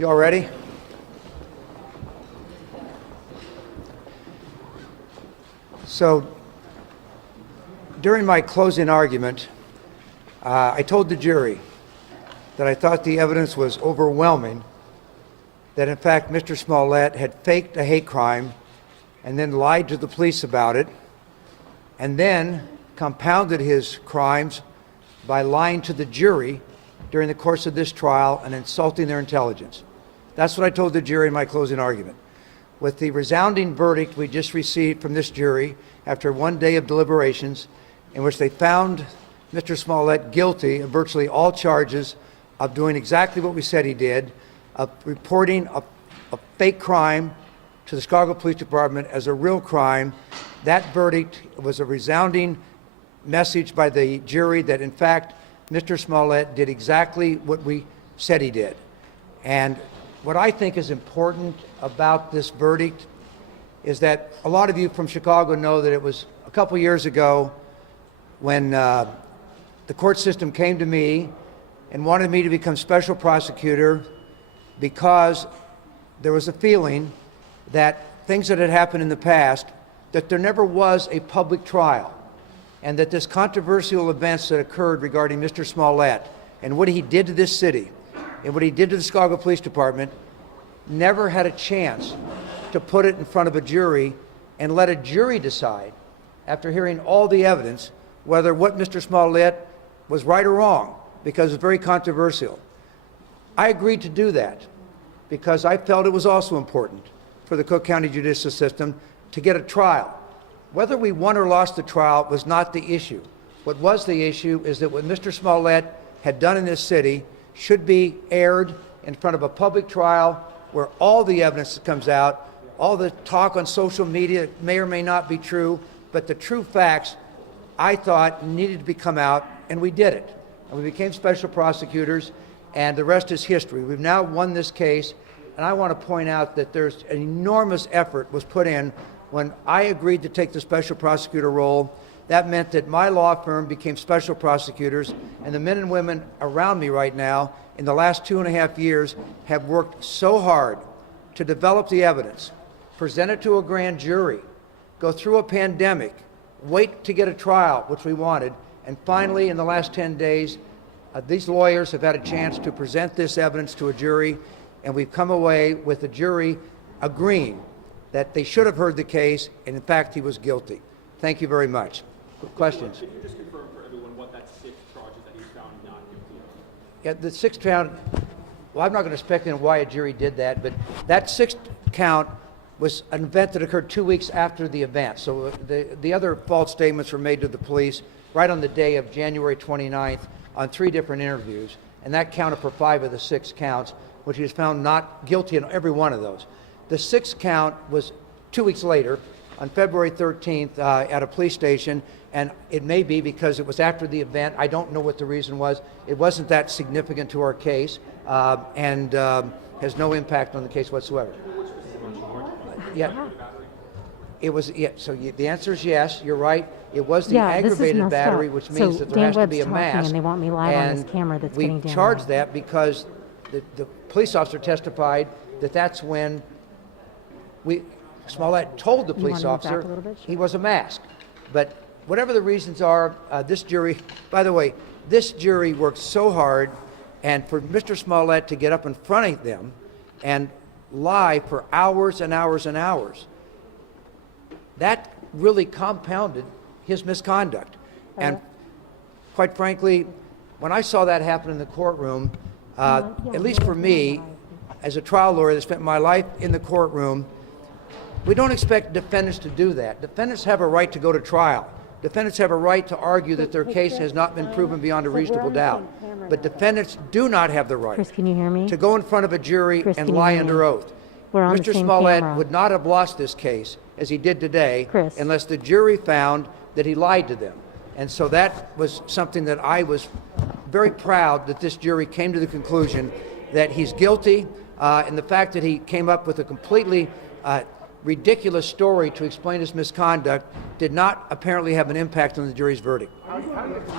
You all ready? So, during my closing argument, I told the jury that I thought the evidence was overwhelming, that in fact Mr. Smollett had faked a hate crime and then lied to the police about it, and then compounded his crimes by lying to the jury during the course of this trial and insulting their intelligence. That's what I told the jury in my closing argument. With the resounding verdict we just received from this jury after one day of deliberations, in which they found Mr. Smollett guilty of virtually all charges of doing exactly what we said he did, of reporting a fake crime to the Chicago Police Department as a real crime. That verdict was a resounding message by the jury that in fact Mr. Smollett did exactly what we said he did. And what I think is important about this verdict is that a lot of you from Chicago know that it was a couple years ago when the court system came to me and wanted me to become special prosecutor because there was a feeling that things that had happened in the past, that there never was a public trial, and that this controversial events that occurred regarding Mr. Smollett and what he did to this city and what he did to the Chicago Police Department never had a chance to put it in front of a jury and let a jury decide, after hearing all the evidence, whether what Mr. Smollett was right or wrong, because it's very controversial. I agreed to do that because I felt it was also important for the Cook County judicial system to get a trial. Whether we won or lost the trial was not the issue. What was the issue is that what Mr. Smollett had done in this city should be aired in front of a public trial where all the evidence that comes out, all the talk on social media may or may not be true, but the true facts, I thought, needed to come out, and we did it. And we became special prosecutors, and the rest is history. We've now won this case, and I want to point out that there's an enormous effort was put in when I agreed to take the special prosecutor role. That meant that my law firm became special prosecutors, and the men and women around me right now in the last 2.5 years have worked so hard to develop the evidence, present it to a grand jury, go through a pandemic, wait to get a trial, which we wanted, and finally in the last 10 days, these lawyers have had a chance to present this evidence to a jury, and we've come away with the jury agreeing that they should have heard the case, and in fact he was guilty. Thank you very much. Questions? Could you just confirm for everyone what that 6 charges that he's found not guilty of? Yeah, the 6th count, well, I'm not going to speculate on why a jury did that, but that 6th count was an event that occurred 2 weeks after the event. So the other false statements were made to the police right on the day of January 29th on 3 different interviews, and that counted for 5 of the 6 counts, which he was found not guilty in every one of those. The 6th count was 2 weeks later, on February 13th at a police station, and it may be because it was after the event. I don't know what the reason was. It wasn't that significant to our case, and has no impact on the case whatsoever. Yeah, it was. Yeah, so the answer is yes. You're right. It was the aggravated battery, which means that there has to be a mask. And they want me live on this camera that's getting down. We charged that because the police officer testified that that's when Smollett told the police officer he was a mask. But whatever the reasons are, this jury, by the way, this jury worked so hard, and for Mr. Smollett to get up in front of them and lie for hours and hours and hours, that really compounded his misconduct. And quite frankly, when I saw that happen in the courtroom, at least for me, as a trial lawyer that spent my life in the courtroom, we don't expect defendants to do that. Defendants have a right to go to trial. Defendants have a right to argue that their case has not been proven beyond a reasonable doubt. But defendants do not have the right Chris, can you hear me? to go in front of a jury and lie under oath. Mr. Smollett would not have lost this case as he did today unless the jury found that he lied to them. And so that was something that I was very proud that this jury came to the conclusion that he's guilty, and the fact that he came up with a completely ridiculous story to explain his misconduct did not apparently have an impact on the jury's verdict. How did the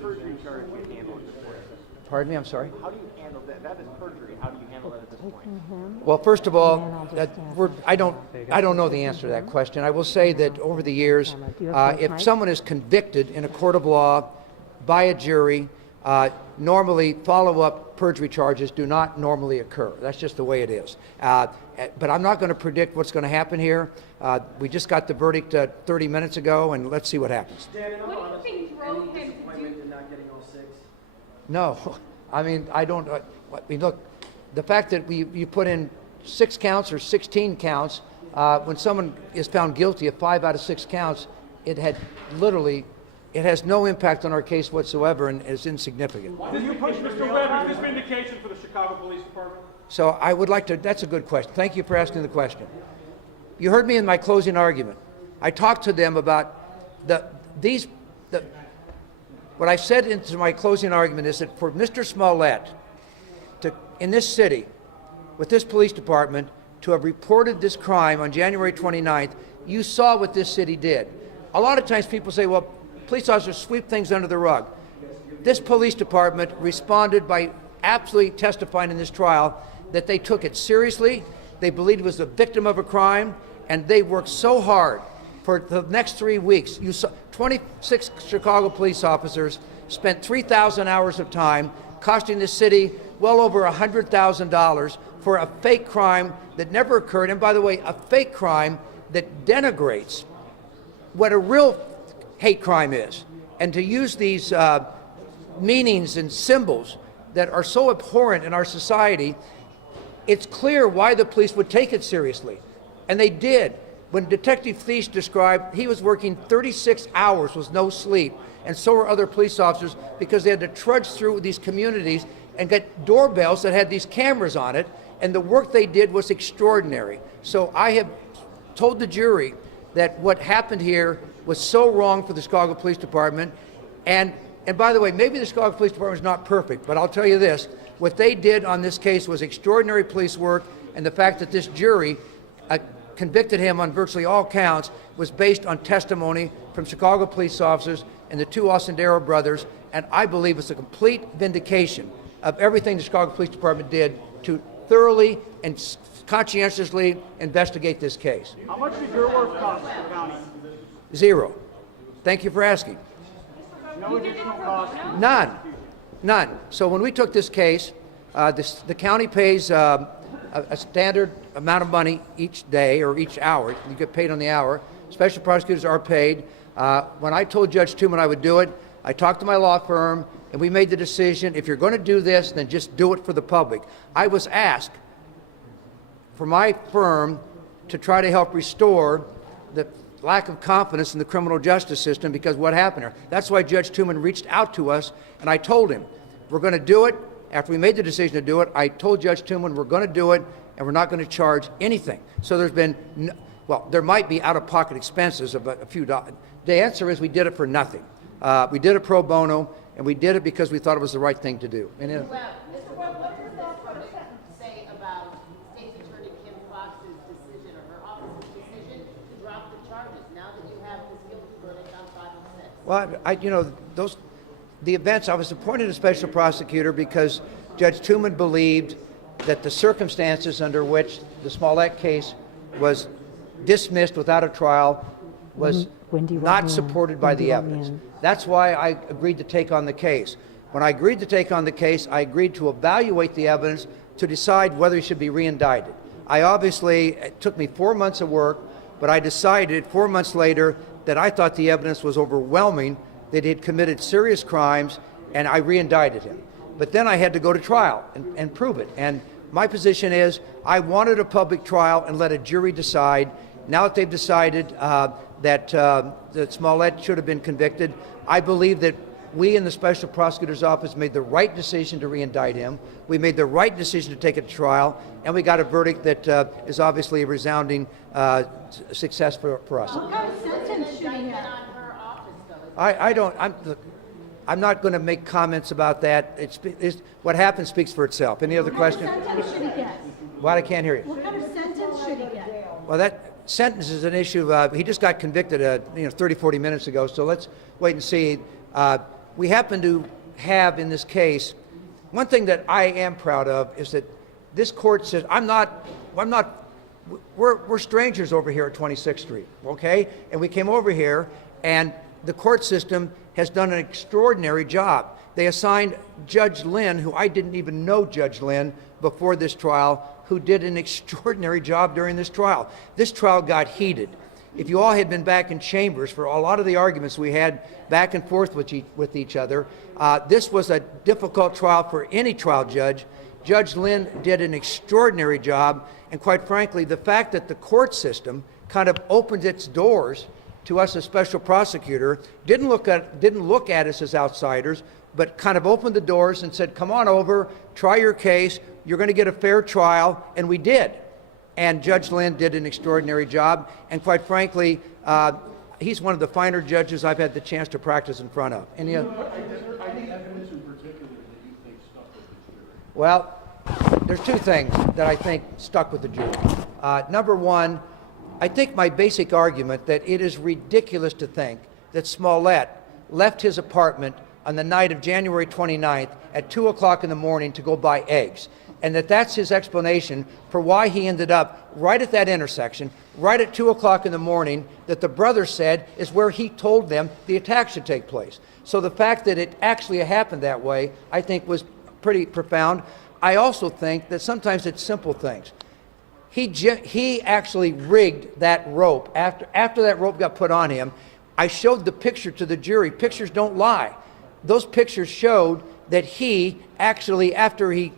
perjury charge get handled? Pardon me, I'm sorry? How do you handle that that is perjury. How do you handle that at this point? Well, first of all, I don't know the answer to that question. I will say that over the years, if someone is convicted in a court of law by a jury, normally follow-up perjury charges do not normally occur. That's just the way it is. But I'm not going to predict what's going to happen here. We just got the verdict 30 minutes ago, and let's see what happens. What do you think drove him to do? In not getting all six? No, I mean, I don't. I mean, look, the fact that you put in 6 counts or 16 counts, when someone is found guilty of 5 out of 6 counts, it has no impact on our case whatsoever and is insignificant. Mr. Webb, is this vindication for the Chicago Police Department? So I would like to. That's a good question. Thank you for asking the question. You heard me in my closing argument. I talked to them about what I said into my closing argument is that for Mr. Smollett in this city, with this police department, to have reported this crime on January 29th, you saw what this city did. A lot of times people say, well, police officers sweep things under the rug. This police department responded by absolutely testifying in this trial that they took it seriously, they believed it was a victim of a crime, and they worked so hard for the next 3 weeks. You saw 26 Chicago police officers spent 3,000 hours of time costing the city well over $100,000 for a fake crime that never occurred. And by the way, a fake crime that denigrates what a real hate crime is. And to use these meanings and symbols that are so abhorrent in our society, it's clear why the police would take it seriously. And they did. When Detective Thies described, he was working 36 hours with no sleep, and so were other police officers, because they had to trudge through these communities and get doorbells that had these cameras on it, and the work they did was extraordinary. So I have told the jury that what happened here was so wrong for the Chicago Police Department. And by the way, maybe the Chicago Police Department is not perfect, but I'll tell you this, what they did on this case was extraordinary police work, and the fact that this jury convicted him on virtually all counts was based on testimony from Chicago police officers and the 2 Osendero brothers, and I believe it's a complete vindication of everything the Chicago Police Department did to thoroughly and conscientiously investigate this case. How much did your work cost the county? 0. Thank you for asking. No additional cost? None. So when we took this case, the county pays a standard amount of money each day or each hour. You get paid on the hour. Special prosecutors are paid. When I told Judge Tooman I would do it, I talked to my law firm, and we made the decision, if you're going to do this, then just do it for the public. I was asked for my firm to try to help restore the lack of confidence in the criminal justice system because of what happened here. That's why Judge Tooman reached out to us, and I told him, we're going to do it. After we made the decision to do it, I told Judge Tooman we're going to do it, and we're not going to charge anything. So there's been, well, there might be out-of-pocket expenses of a few dollars. The answer is we did it for nothing. We did it pro bono, and we did it because we thought it was the right thing to do. And Mr. Webb, what does that say about State's Attorney Kim Fox's decision, or her office's decision, to drop the charges now that you have this guilty verdict on 5 and 6? Well, the events, I was appointed a special prosecutor because Judge Tooman believed that the circumstances under which the Smollett case was dismissed without a trial was not supported by the evidence. That's why I agreed to take on the case. When I agreed to take on the case, I agreed to evaluate the evidence to decide whether he should be re-indicted. It took me 4 months of work, but I decided 4 months later that I thought the evidence was overwhelming, that he had committed serious crimes, and I re-indicted him. But then I had to go to trial and prove it. And my position is I wanted a public trial and let a jury decide. Now that they've decided that Smollett should have been convicted, I believe that we in the Special Prosecutor's Office made the right decision to re-indict him. We made the right decision to take it to trial, and we got a verdict that is obviously a resounding success for us. What kind of sentence should he have? I'm not going to make comments about that. What happened speaks for itself. Any other question? What kind of sentence should he get? What? I can't hear you. What kind of sentence should he get? Well, that sentence is an issue. He just got convicted 30, 40 minutes ago, so let's wait and see. We happen to have in this case one thing that I am proud of is that this court says, we're strangers over here at 26th Street, okay? And we came over here, and the court system has done an extraordinary job. They assigned Judge Lynn, who I didn't even know Judge Lynn before this trial, who did an extraordinary job during this trial. This trial got heated. If you all had been back in chambers for a lot of the arguments we had back and forth with each other, this was a difficult trial for any trial judge. Judge Lynn did an extraordinary job, and quite frankly, the fact that the court system kind of opened its doors to us as special prosecutor, didn't look at us as outsiders, but kind of opened the doors and said, come on over, try your case, you're going to get a fair trial, and we did. And Judge Lynn did an extraordinary job, and quite frankly, he's one of the finer judges I've had the chance to practice in front of. Any other? Any evidence in particular that you think stuck with the jury? Well, there's two things that I think stuck with the jury. Number one, I think my basic argument that it is ridiculous to think that Smollett left his apartment on the night of January 29th at 2 o'clock in the morning to go buy eggs, and that's his explanation for why he ended up right at that intersection, right at 2 o'clock in the morning, that the brother said is where he told them the attack should take place. So the fact that it actually happened that way, I think, was pretty profound. I also think that sometimes it's simple things. He actually rigged that rope. After that rope got put on him, I showed the picture to the jury. Pictures don't lie. Those pictures showed that he actually, after he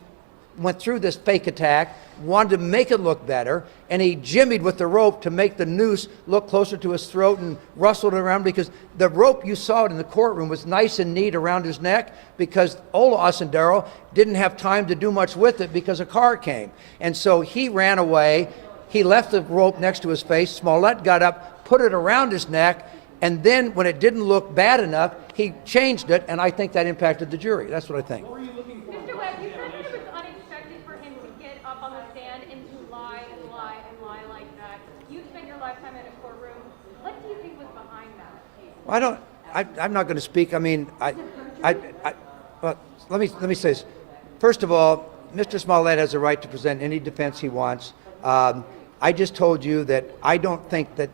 went through this fake attack, wanted to make it look better, and he jimmied with the rope to make the noose look closer to his throat and rustled it around, because the rope, you saw it in the courtroom, was nice and neat around his neck, because Ola Osendero didn't have time to do much with it because a car came. And so he ran away. He left the rope next to his face. Smollett got up, put it around his neck, and then when it didn't look bad enough, he changed it, and I think that impacted the jury. That's what I think. Mr. Webb, you said that it was unexpected for him to get up on the stand and to lie and lie and lie like that. You spent your lifetime in a courtroom. What do you think was behind that? Well, I'm not going to speak. I mean, well, let me say this. First of all, Mr. Smollett has a right to present any defense he wants. I just told you that I don't think that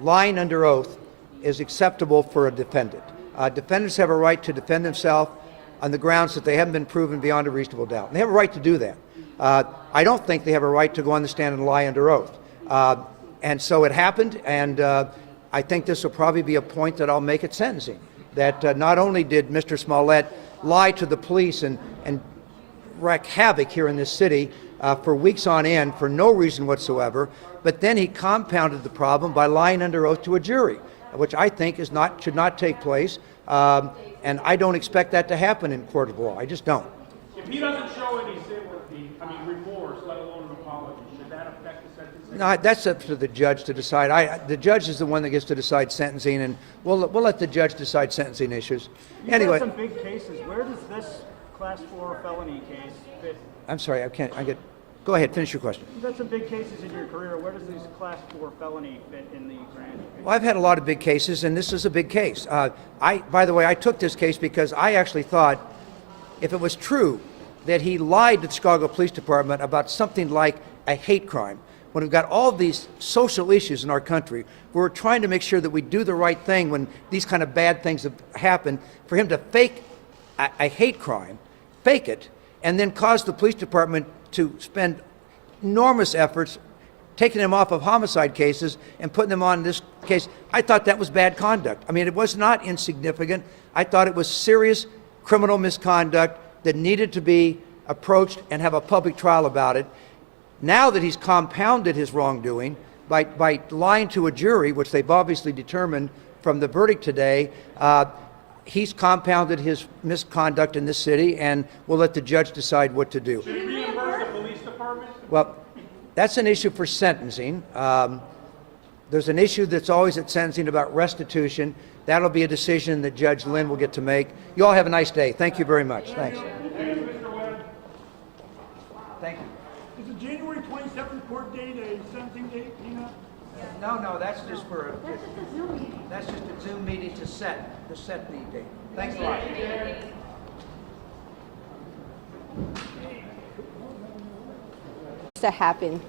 lying under oath is acceptable for a defendant. Defendants have a right to defend themselves on the grounds that they haven't been proven beyond a reasonable doubt. And they have a right to do that. I don't think they have a right to go on the stand and lie under oath. And so it happened, and I think this will probably be a point that I'll make at sentencing, that not only did Mr. Smollett lie to the police and wreak havoc here in this city for weeks on end for no reason whatsoever, but then he compounded the problem by lying under oath to a jury, which I think should not take place, and I don't expect that to happen in court of law. I just don't. If he doesn't show any sympathy, remorse, let alone an apology, should that affect the sentencing? No, that's up to the judge to decide. The judge is the one that gets to decide sentencing, and we'll let the judge decide sentencing issues. Anyway, You've had some big cases. Where does this Class 4 felony case fit? I'm sorry, go ahead, finish your question. You've had some big cases in your career. Where does this Class 4 felony fit in the grand jury? Well, I've had a lot of big cases, and this is a big case. By the way, I took this case because I actually thought if it was true that he lied to the Chicago Police Department about something like a hate crime, when we've got all these social issues in our country, we're trying to make sure that we do the right thing when these kind of bad things have happened, for him to fake a hate crime, fake it, and then cause the police department to spend enormous efforts taking him off of homicide cases and putting him on this case. I thought that was bad conduct. I mean, it was not insignificant. I thought it was serious criminal misconduct that needed to be approached and have a public trial about it. Now that he's compounded his wrongdoing by lying to a jury, which they've obviously determined from the verdict today, he's compounded his misconduct in this city, and we'll let the judge decide what to do. Should he reimburse the police department? Well, that's an issue for sentencing. There's an issue that's always at sentencing about restitution. That'll be a decision that Judge Lynn will get to make. You all have a nice day. Thank you very much. Thanks. Mr. Webb. Thank you. Is the January 27th court date a sentencing date, Tina? No, that's just for that's just a Zoom meeting to set the date. Thanks a lot. to happen.